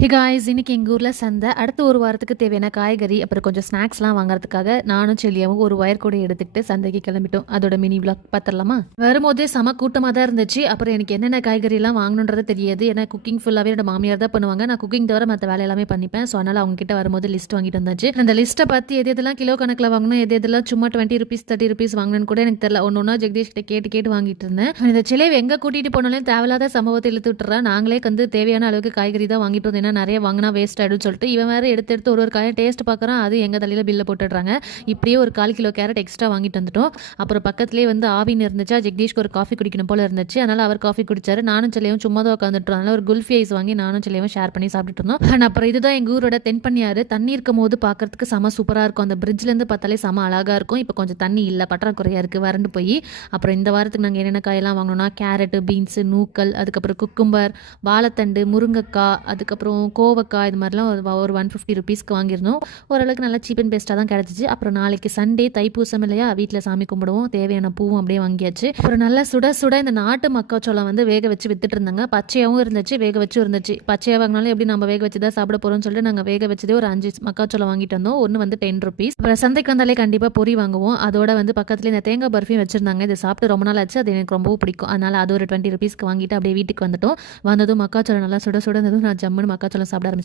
Hey guys, இன்னைக்கு எங்கள் ஊரில் சந்தை. அடுத்த ஒரு வாரத்துக்கு தேவையான காய்கறி அப்புறம் கொஞ்சம் ஸ்நாக்ஸ்லாம் வாங்குறதுக்காக நானும் செல்லியாவும் ஒரு ஒயர் கூட எடுத்துக்கிட்டு சந்தைக்கு கிளம்பிட்டோம். அதோட மினி விளாக் பார்த்துடலாமா? வரும்போதே செம கூட்டமாக தான் இருந்துச்சு. அப்புறம் எனக்கு என்னென்ன காய்கறிலாம் வாங்கணுன்றது தெரியாது. ஏன்னா குக்கிங் ஃபுல்லாகவே என்னோட மாமியார் தான் பண்ணுவாங்க. நான் குக்கிங் தவிர மற்ற வேலை எல்லாமே பண்ணிப்பேன். ஸோ அதனால் அவங்க கிட்ட வரும்போது லிஸ்ட் வாங்கிட்டு வந்தாச்சு. அந்த லிஸ்ட்டை பார்த்து எது எதெல்லாம் கிலோ கணக்கில் வாங்கணும், எது எதெல்லாம் சும்மா 20 ருபீஸ் 30 ருபீஸ் வாங்கணும்னு கூட எனக்கு தெரியல. ஒன்று ஒன்றா ஜெகதீஷ் கிட்ட கேட்டு கேட்டு வாங்கிட்டு இருந்தேன். இந்த சிலைவை எங்கே கூட்டிகிட்டு போனாலும் தேவையில்லாத சம்பவத்தை இழுத்து விட்டுறா. நாங்களே வந்து தேவையான அளவுக்கு காய்கறி தான் வாங்கிட்டு வந்தோம். ஏன்னா நிறைய வாங்கினா வேஸ்ட் ஆகிடும்னு சொல்லிட்டு இவன் வேறு எடுத்து எடுத்து ஒரு காயை டேஸ்ட் பார்க்குறான். அது எங்கள் தலையில் பில்லை போட்டுடுறாங்க. இப்படியே ஒரு 1/4 கிலோ கேரட் எக்ஸ்ட்ரா வாங்கிட்டு வந்துட்டோம். அப்புறம் பக்கத்துலேயே வந்து ஆவின்னு இருந்துச்சா, ஜெகதீஷ்க்கு ஒரு காஃபி குடிக்கணும் போல இருந்துச்சு. அதனால் அவர் காஃபி குடிச்சாரு. நானும் செல்லியும் சும்மா தான் உட்காந்துட்டோம். அதனால் ஒரு குல்ஃபி ஐஸ் வாங்கி நானும் செல்லியும் ஷேர் பண்ணி சாப்பிட்டுட்டு இருந்தோம். அண்ட் அப்புறம் இதுதான் எங்கள் ஊரோட தென்பண்ணியாறு. தண்ணி இருக்கும் போது பார்க்கறதுக்கு செம சூப்பராக இருக்கும். அந்த பிரிட்ஜ்லேருந்து பார்த்தாலே செம அழகாக இருக்கும். இப்போ கொஞ்சம் தண்ணி இல்லை, பற்றாக்குறையாக இருக்குது, வறண்டு போய். அப்புறம் இந்த வாரத்துக்கு நாங்கள் என்னென்ன காயெல்லாம் வாங்கணும்னா கேரட்டு, பீன்ஸு, நூக்கல், அதுக்கப்புறம் குக்கும்பர், வாழைத்தண்டு, முருங்கைக்காய், அதுக்கப்புறம் கோவக்காய், இது மாதிரிலாம் ஒரு 150 ருபீஸ்க்கு வாங்கியிருந்தோம். ஓரளவுக்கு நல்லா சீப் அண்ட் பெஸ்ட்டாக தான் கிடச்சிச்சு. அப்புறம் நாளைக்கு சண்டே, தைப்பூசம் இல்லையா, வீட்டில் சாமி கும்பிடுவோம். தேவையான பூவும் அப்படியே வாங்கியாச்சு. அப்புறம் நல்லா சுட சுட இந்த நாட்டு மக்காச்சோளம் வந்து வேக வச்சு வித்துட்டு இருந்தாங்க. பச்சையாகவும் இருந்துச்சு, வேக வச்சும் இருந்துச்சு. பச்சையாக வாங்கினாலும் எப்படி நம்ம வேக வச்சு தான் சாப்பிட போகிறோம்னு சொல்லிட்டு நாங்கள் வேக வச்சதே ஒரு 5 மக்காச்சோளம் வாங்கிட்டு வந்தோம். ஒன்று வந்து 10 ருபீஸ். அப்புறம் சந்தைக்கு வந்தாலே கண்டிப்பாக பொரி வாங்குவோம். அதோட வந்து பக்கத்துல இந்த தேங்காய் பர்ஃபியும் வச்சிருந்தாங்க. இதை சாப்பிட்டு ரொம்ப நாள் ஆச்சு. அது எனக்கு ரொம்பவும் பிடிக்கும். அதனால் அது ஒரு 20 ருபீஸ்க்கு வாங்கிட்டு அப்படியே வீட்டுக்கு வந்துட்டோம். வந்ததும் மக்காச்சோளம் நல்லா சுட சுட இருந்ததும் நான் ஜம்முன்னு மக்காச்சோளம் சாப்பிட ஆரம்பிச்சேன்.